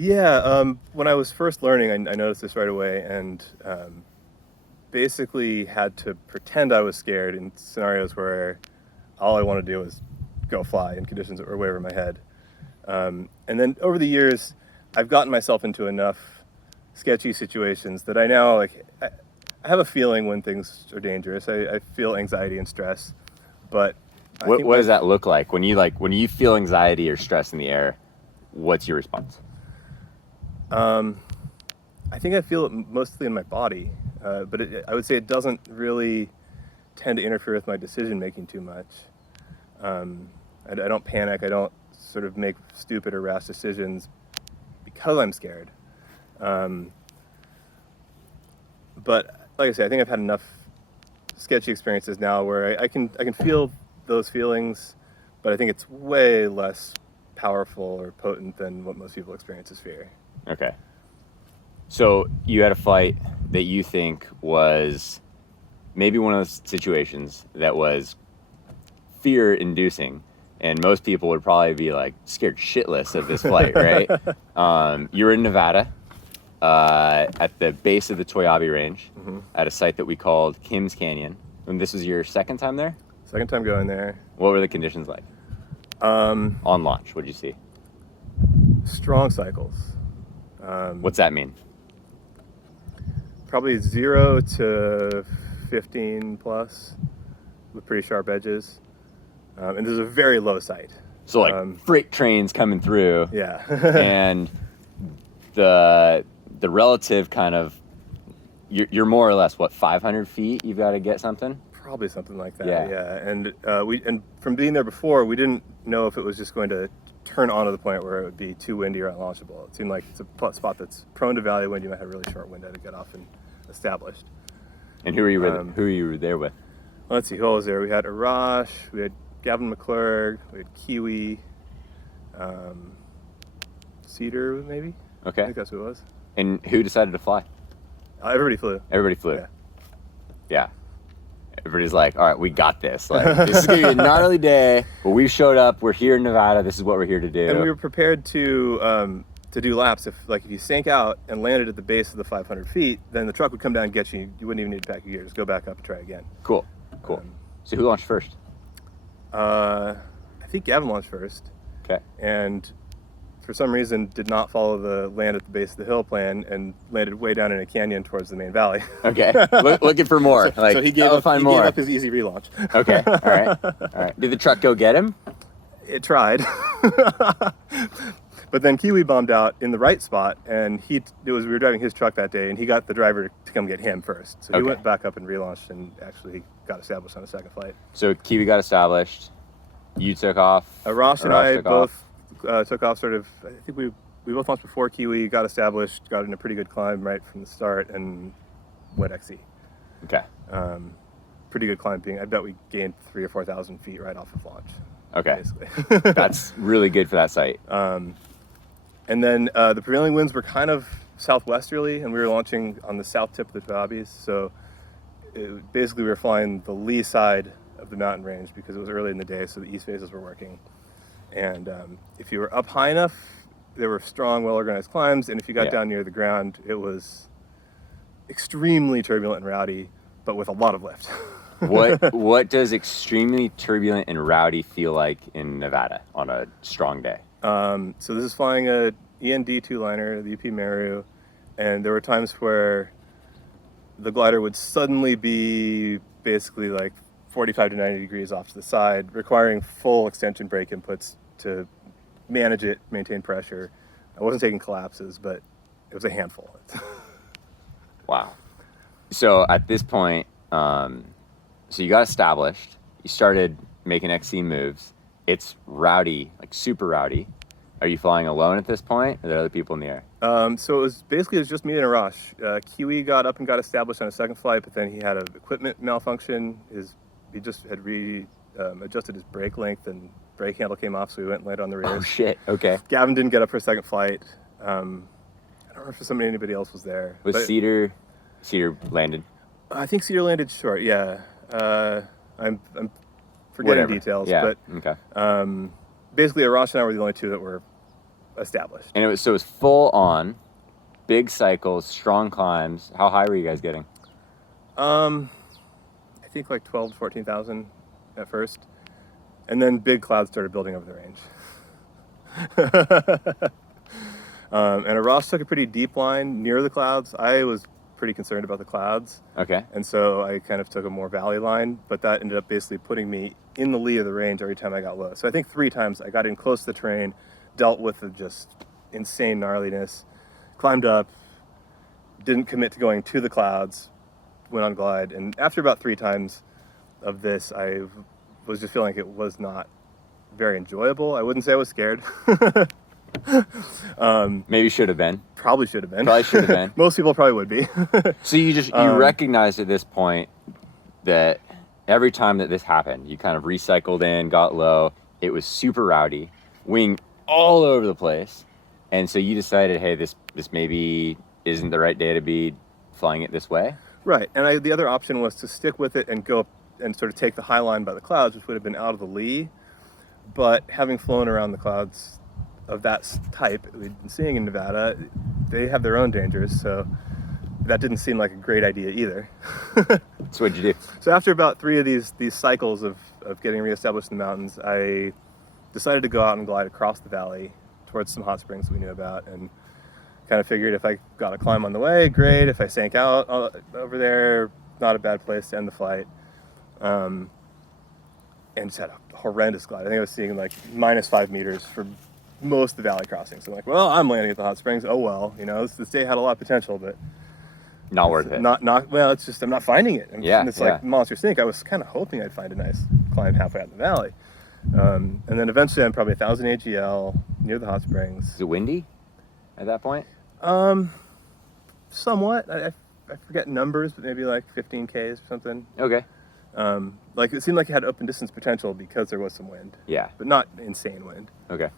Yeah, when I was first learning, I noticed this right away, and basically had to pretend I was scared in scenarios where all I wanted to do was go fly in conditions that were way over my head. And then over the years, I've gotten myself into enough sketchy situations that I now I have a feeling when things are dangerous. I feel anxiety and stress, but I think What does that look like when you feel anxiety or stress in the air? What's your response? I think I feel it mostly in my body, but I would say it doesn't really tend to interfere with my decision making too much. I don't panic. I don't sort of make stupid or rash decisions because I'm scared. But like I say, I think I've had enough sketchy experiences now where I can feel those feelings, but I think it's way less powerful or potent than what most people experience as fear. Okay. So you had a flight that you think was maybe one of those situations that was fear-inducing, and most people would probably be like scared shitless of this flight, right? You were in Nevada at the base of the Toyabe Range at a site that we called Kim's Canyon. And this was your second time there? Second time going there. What were the conditions like? On launch, what did you see? Strong cycles. What's that mean? Probably 0 to 15 plus with pretty sharp edges. And there's a very low sight. So like freight trains coming through. Yeah. And the relative kind of, you're more or less, what, 500 feet? You've got to get something? Probably something like that, Yeah. And and from being there before, we didn't know if it was just going to turn on to the point where it would be too windy or unlaunchable. It seemed like it's a spot that's prone to valley wind. You might have a really short window to get off and established. And who were you with? Who were you there with? Well, let's see, who was there? We had Arash, we had Gavin McClurg, we had Kiwi, Cedar, maybe? Okay. I think that's who it was. And who decided to fly? Everybody flew. Everybody flew. Yeah. Yeah. Everybody's like, all right, we got this. Like, this is going to be a gnarly day, but we showed up. We're here in Nevada. This is what we're here to do. And we were prepared to do laps. If you sank out and landed at the base of the 500 feet, then the truck would come down and get you. You wouldn't even need to pack your gear. Just go back up and try again. Cool. So who launched first? I think Gavin launched first. Okay. And for some reason did not follow the land at the base of the hill plan and landed way down in a canyon towards the main valley. Okay. Looking for more. So he gave up his easy relaunch. Okay. All right. Did the truck go get him? It tried. But then Kiwi bombed out in the right spot, and we were driving his truck that day, and he got the driver to come get him first. So he went back up and relaunched and actually got established on a second flight. So Kiwi got established. You took off. Arash and I both took off sort of, I think we both launched before Kiwi, got established, got in a pretty good climb right from the start, and went XC. Okay. Pretty good climb being, I bet we gained 3,000 or 4,000 feet right off of launch. Okay. Basically. That's really good for that site. And then the prevailing winds were kind of southwesterly, and we were launching on the south tip of the Toyabes. So basically we were flying the lee side of the mountain range because it was early in the day, so the east faces were working. And if you were up high enough, there were strong, well-organized climbs, and if you got down near the ground, it was extremely turbulent and rowdy, but with a lot of lift. What does extremely turbulent and rowdy feel like in Nevada on a strong day? So this is flying a END two-liner, the UP Meru, and there were times where the glider would suddenly be basically like 45 to 90 degrees off to the side, requiring full extension brake inputs to manage it, maintain pressure. I wasn't taking collapses, but it was a handful. Wow. So at this point, so you got established, you started making XC moves. It's rowdy, like super rowdy. Are you flying alone at this point? Are there other people in the air? So it was just me and Arash. Kiwi got up and got established on a second flight, but then he had an equipment malfunction. He just had adjusted his brake length and brake handle came off, so we went and landed on the rear. Oh shit, okay. Gavin didn't get up for a second flight. I don't know if anybody else was there. Was Cedar landed? I think Cedar landed short, yeah. I'm forgetting details, yeah. But okay. Basically Arash and I were the only two that were established. And it was full on, big cycles, strong climbs. How high were you guys getting? I think like 12 to 14,000 at first, and then big clouds started building over the range. And Ross took a pretty deep line near the clouds. I was pretty concerned about the clouds. Okay. And so I kind of took a more valley line, but that ended up basically putting me in the lee of the range every time I got low. So I think 3 times I got in close to the terrain, dealt with the just insane gnarliness, climbed up, didn't commit to going to the clouds, went on glide. And after about 3 times of this, I was just feeling like it was not very enjoyable. I wouldn't say I was scared. Maybe should have been. Probably should have been. Probably should have been. Most people probably would be. So you recognized at this point that every time that this happened, you kind of recycled in, got low. It was super rowdy, wing all over the place, and so you decided, hey, this maybe isn't the right day to be flying it this way. Right, and the other option was to stick with it and go and sort of take the high line by the clouds, which would have been out of the lee. But having flown around the clouds of that type we've been seeing in Nevada, they have their own dangers, so that didn't seem like a great idea either. So what'd you do? So after about 3 of these cycles of getting reestablished in the mountains, I decided to go out and glide across the valley towards some hot springs we knew about, and kind of figured if I got a climb on the way, great. If I sank out over there, not a bad place to end the flight. And just had a horrendous glide. I think I was seeing like -5 meters for most of the valley crossings. So I'm like, well, I'm landing at the hot springs. Oh well, this day had a lot of potential, but Not worth it. Not well. It's just I'm not finding it. And Yeah, it's like Monster Sink. I was kind of hoping I'd find a nice climb halfway out in the valley, and then eventually I'm probably 1,000 AGL near the hot springs. Is it windy at that point? Somewhat. I forget numbers, but maybe like 15 Ks or something. Okay. Like it seemed like it had open distance potential because there was some wind. Yeah. But not insane wind. Okay.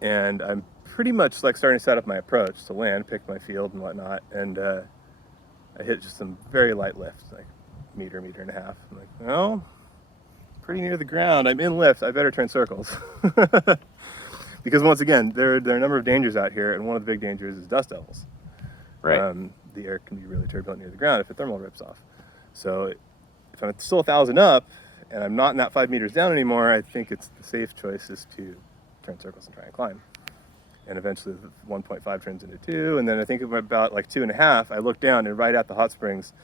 And I'm pretty much like starting to set up my approach to land, pick my field and whatnot, and I hit just some very light lift, like meter and a half. I'm like, well, pretty near the ground. I'm in lift. I better turn circles. Because once again, there are a number of dangers out here, and one of the big dangers is dust devils. Right. The air can be really turbulent near the ground if a thermal rips off. So if I'm still 1,000 up and I'm not in that 5 meters down anymore, I think it's the safe choice is to turn circles and try and climb. And eventually the 1.5 turns into 2, and then I think about like 2.5, I look down and right at the hot springs,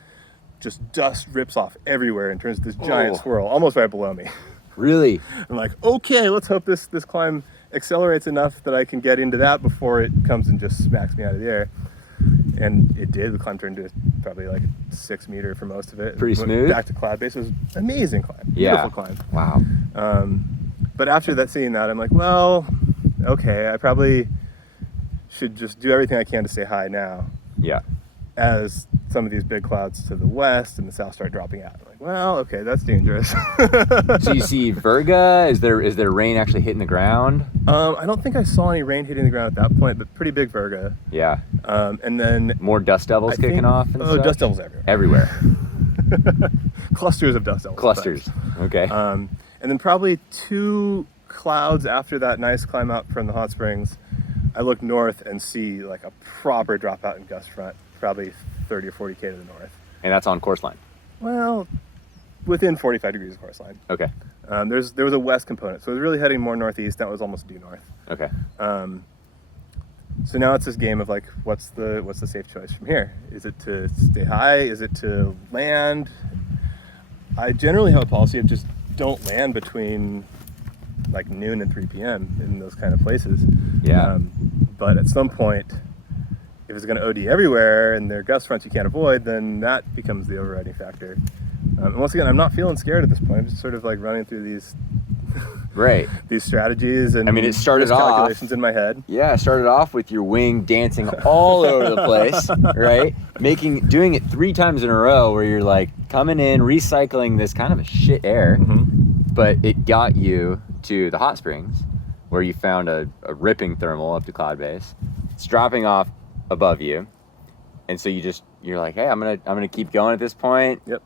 just dust rips off everywhere and turns this giant swirl almost right below me. Really? I'm like, okay, let's hope this climb accelerates enough that I can get into that before it comes and just smacks me out of the air. And it did. The climb turned into probably like 6 meter for most of it. Pretty smooth? Back to cloud base. It was an amazing climb. Yeah. Beautiful climb. Wow. But after seeing that, I'm like, well, okay, I probably should just do everything I can to stay high now. Yeah. As some of these big clouds to the west and the south start dropping out. I'm like, well, okay, that's dangerous. So you see Virga? Is there rain actually hitting the ground? I don't think I saw any rain hitting the ground at that point, but pretty big Virga. Yeah. And then More dust devils kicking off and such? dust devils everywhere. Everywhere. Clusters of dust devils. Clusters. Okay. And then probably 2 clouds after that nice climb up from the hot springs, I look north and see like a proper dropout in gust front, probably 30 or 40 K to the north. And that's on course line? Well, within 45 degrees of course line. Okay. There was a west component, so it was really heading more northeast. That was almost due north. Okay. So now it's this game of like, what's the safe choice from here? Is it to stay high? Is it to land? I generally have a policy of just don't land between like noon and 3 p.m. in those kind of places. Yeah. But at some point, if it's going to OD everywhere and there are gust fronts you can't avoid, then that becomes the overriding factor. And once again, I'm not feeling scared at this point. I'm just sort of like running through these Right. these strategies and I mean, it started off calculations in my head. Yeah, it started off with your wing dancing all over the place, right? Doing it 3 times in a row where you're like coming in, recycling this kind of a shit air, but it got you to the hot springs where you found a ripping thermal up to cloud base. It's dropping off above you, and so you're like, hey, I'm gonna keep going at this point. Yep.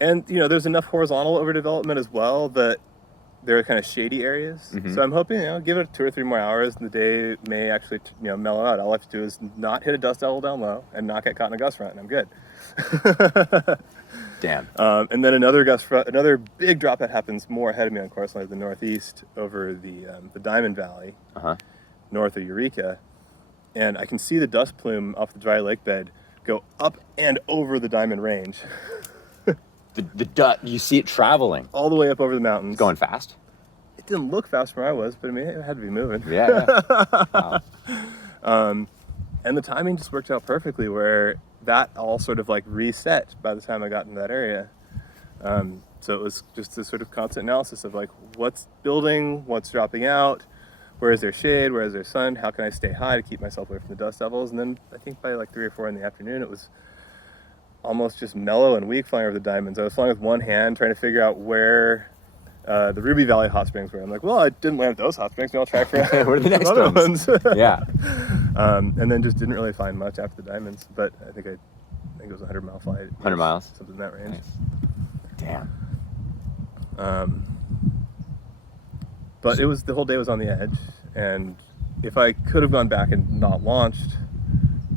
And there's enough horizontal overdevelopment as well that they're kind of shady areas. So I'm hoping, give it 2 or 3 more hours, and the day may actually, mellow out. All I have to do is not hit a dust devil down low and not get caught in a gust front, and I'm good. Damn. And then another gust front, another big drop that happens more ahead of me on course line to the northeast over the Diamond Valley, north of Eureka, and I can see the dust plume off the dry lake bed go up and over the Diamond Range. You see it traveling all the way up over the mountains. Going fast? It didn't look fast from where I was, but I mean, it had to be moving. Yeah. Wow. And the timing just worked out perfectly where that all sort of like reset by the time I got into that area. So it was just this sort of constant analysis of like, what's building, what's dropping out, where is there shade, where is there sun, how can I stay high to keep myself away from the dust devils? And then I think by like 3 or 4 in the afternoon, it was almost just mellow and weak flying over the diamonds. I was flying with one hand, trying to figure out where the Ruby Valley hot springs were. I'm like, well, I didn't land at those hot springs. Maybe I'll try for where are the next other ones? Yeah. And then just didn't really find much after the diamonds. But I think it was a 100-mile flight. 100 miles? Something in that range. Nice. Damn. But the whole day was on the edge. And if I could have gone back and not launched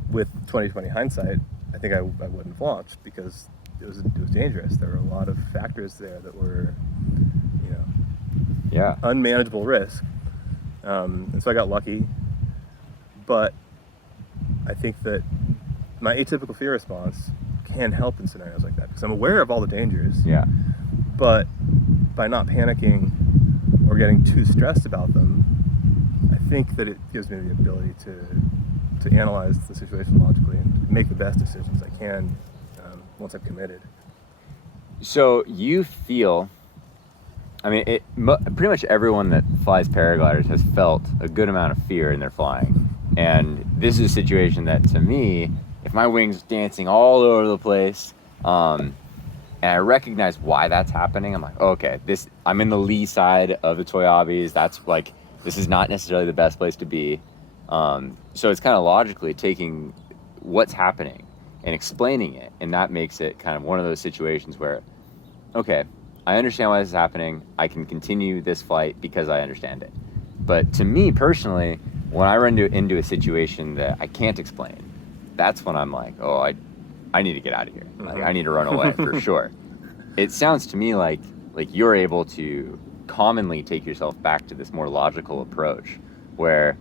with 2020 hindsight, I think I wouldn't have launched because it was dangerous. There were a lot of factors there that were, unmanageable risk. And so I got lucky. But I think that my atypical fear response can help in scenarios like that because I'm aware of all the dangers. Yeah. But by not panicking or getting too stressed about them, I think that it gives me the ability to analyze the situation logically and make the best decisions I can once I'm committed. So you feel, pretty much everyone that flies paragliders has felt a good amount of fear in their flying. And this is a situation that, to me, if my wings dancing all over the place, and I recognize why that's happening, I'm like, okay, I'm in the lee side of the Toyabis. That's like, this is not necessarily the best place to be. So it's kind of logically taking what's happening and explaining it. And that makes it kind of one of those situations where, okay, I understand why this is happening. I can continue this flight because I understand it. But to me personally, when I run into a situation that I can't explain, that's when I'm like, oh, I need to get out of here. Like, I need to run away for sure. It sounds to me like you're able to commonly take yourself back to this more logical approach where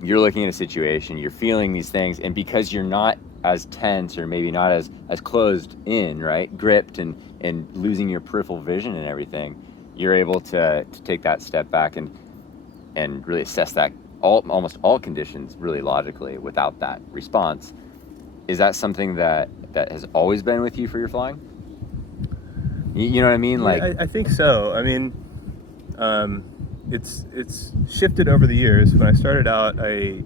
you're looking at a situation, you're feeling these things, and because you're not as tense or maybe not as closed in, right, gripped and losing your peripheral vision and everything, you're able to take that step back and really assess that almost all conditions really logically without that response. Is that something that has always been with you for your flying? You know what I mean? Yeah, like, I think so. I mean, it's shifted over the years. When I started out, I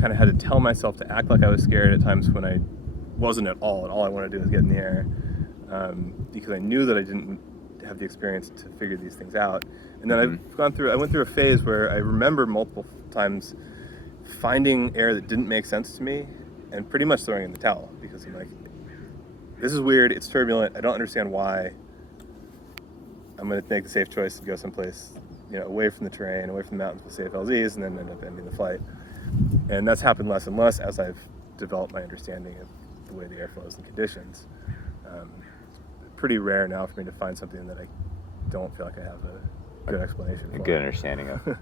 kind of had to tell myself to act like I was scared at times when I wasn't at all, and all I wanted to do was get in the air, because I knew that I didn't have the experience to figure these things out. And then I went through a phase where I remember multiple times finding air that didn't make sense to me and pretty much throwing in the towel because I'm like, this is weird, it's turbulent, I don't understand why. I'm going to make the safe choice and go someplace, away from the terrain, away from the mountains with safe LZs, and then end up ending the flight. And that's happened less and less as I've developed my understanding of the way the air flows and conditions. It's pretty rare now for me to find something that I don't feel like I have a good explanation for. A good understanding of.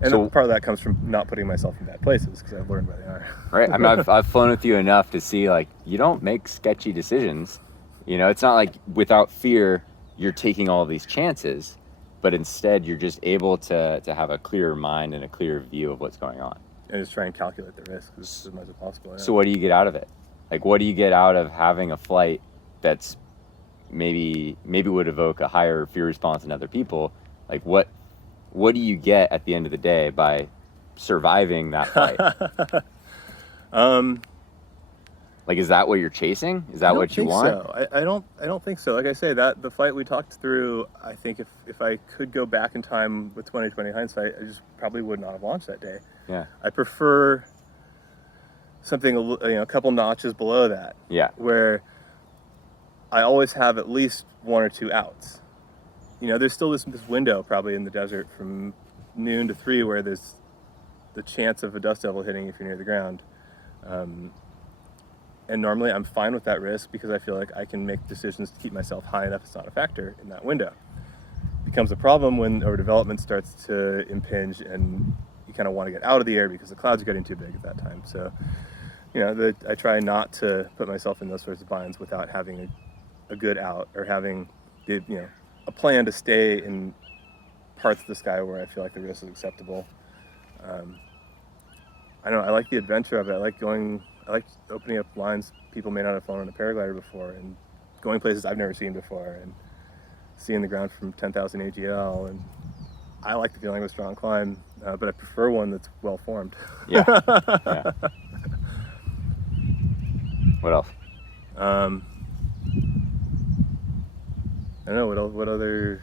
And so, part of that comes from not putting myself in bad places because I've learned where they are. Right. I mean, I've flown with you enough to see, like, you don't make sketchy decisions. It's not like without fear you're taking all of these chances, but instead you're just able to have a clearer mind and a clearer view of what's going on. And just try and calculate the risk as much as possible. So what do you get out of it? Like, what do you get out of having a flight that's maybe would evoke a higher fear response in other people? Like, what do you get at the end of the day by surviving that flight? Like, is that what you're chasing? Is that what you want? So. I don't think so. Like I say, that the flight we talked through, I think if I could go back in time with 2020 hindsight, I just probably would not have launched that day. Yeah. I prefer something a couple notches below that. Yeah. Where I always have at least 1 or 2 outs. there's still this window probably in the desert from noon to 3 where there's the chance of a dust devil hitting if you're near the ground. And normally I'm fine with that risk because I feel like I can make decisions to keep myself high enough it's not a factor in that window. It becomes a problem when overdevelopment starts to impinge and you kind of want to get out of the air because the clouds are getting too big at that time. So, I try not to put myself in those sorts of binds without having a good out or having a plan to stay in parts of the sky where I feel like the risk is acceptable. I don't know, I like the adventure of it. I like opening up lines people may not have flown on a paraglider before and going places I've never seen before and seeing the ground from 10,000 AGL. And I like the feeling of a strong climb, but I prefer one that's well formed. Yeah. Yeah. What else? I don't know, what other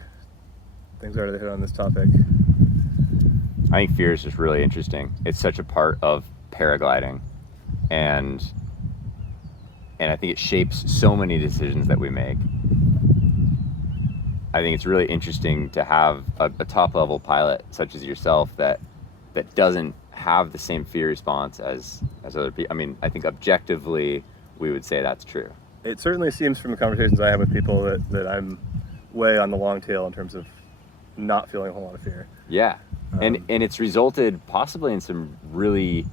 things are to hit on this topic? I think fear is just really interesting. It's such a part of paragliding, and I think it shapes so many decisions that we make. I think it's really interesting to have a top level pilot such as yourself that doesn't have the same fear response as other people. I mean, I think objectively we would say that's true. It certainly seems from the conversations I have with people that I'm way on the long tail in terms of not feeling a whole lot of fear. Yeah. And it's resulted possibly in some really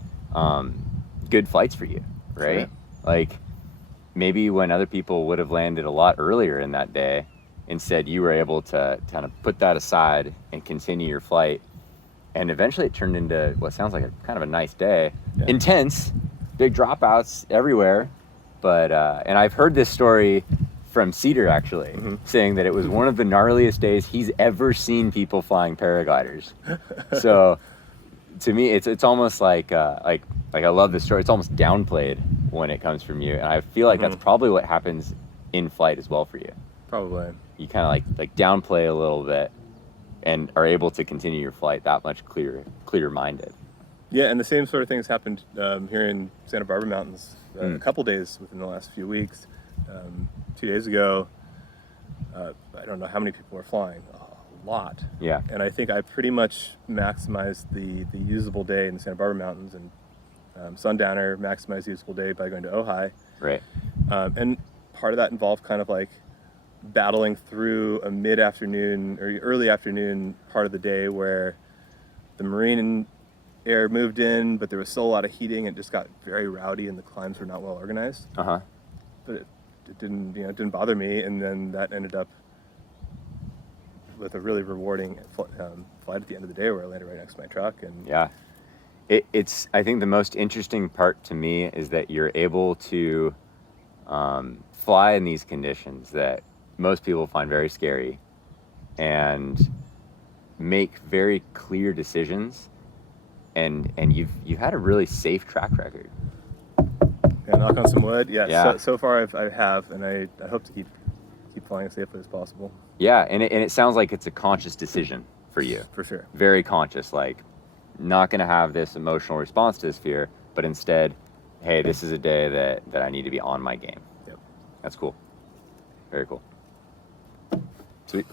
good flights for you, right? Sure. Like maybe when other people would have landed a lot earlier in that day, instead you were able to kind of put that aside and continue your flight. And eventually it turned into what sounds like a kind of a nice day. Yeah. Intense, big dropouts everywhere. But, and I've heard this story from Cedar actually, saying that it was one of the gnarliest days he's ever seen people flying paragliders. So to me, it's almost like I love this story. It's almost downplayed when it comes from you. And I feel like that's probably what happens in flight as well for you. Probably. You kind of like downplay a little bit and are able to continue your flight that much clearer minded. Yeah, and the same sort of things happened here in Santa Barbara Mountains a couple days within the last few weeks. 2 days ago, I don't know how many people were flying, a lot. Yeah. And I think I pretty much maximized the usable day in the Santa Barbara Mountains, and Sundowner maximized the usable day by going to Ojai. Right. And part of that involved kind of like battling through a mid-afternoon or early afternoon part of the day where the marine air moved in, but there was still a lot of heating. It just got very rowdy and the climbs were not well organized. But it didn't bother me, and then that ended up with a really rewarding flight at the end of the day where I landed right next to my truck. And yeah, it's I think the most interesting part to me is that you're able to fly in these conditions that most people find very scary and make very clear decisions, and you've had a really safe track record. Yeah, knock on some wood. Yeah. So far I have, and I hope to keep flying as safely as possible. Yeah, and it sounds like it's a conscious decision for you. For sure. Very conscious, like not going to have this emotional response to this fear, but instead, hey, this is a day that I need to be on my game. Yep. That's cool. Very cool. Sweet.